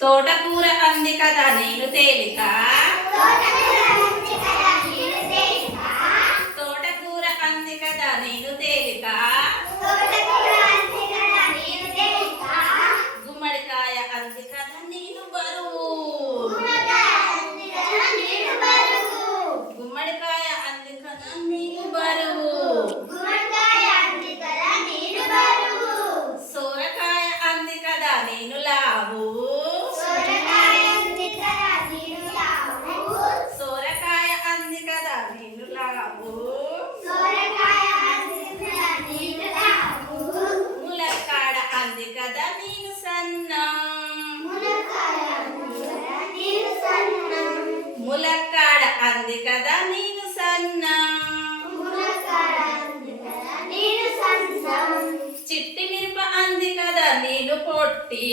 తోటకూర అంది కదా నేను తేలిక, తోటకూర అంది కదా నేను తేలిక, గుమ్మడికాయ అంది కదా నేను బరువు, గుమ్మడికాయ అంది కదా నేను బరువు, సోరకాయ అంది కదా నేను లావు, సోరకాయ అంది కదా నేను లావు, ములక్కాడ అంది కదా నేను సన్నం, ములక్కాడ అంది కదా నేను సన్నం, చిట్టి మిరప అంది కదా నేను పొట్టి,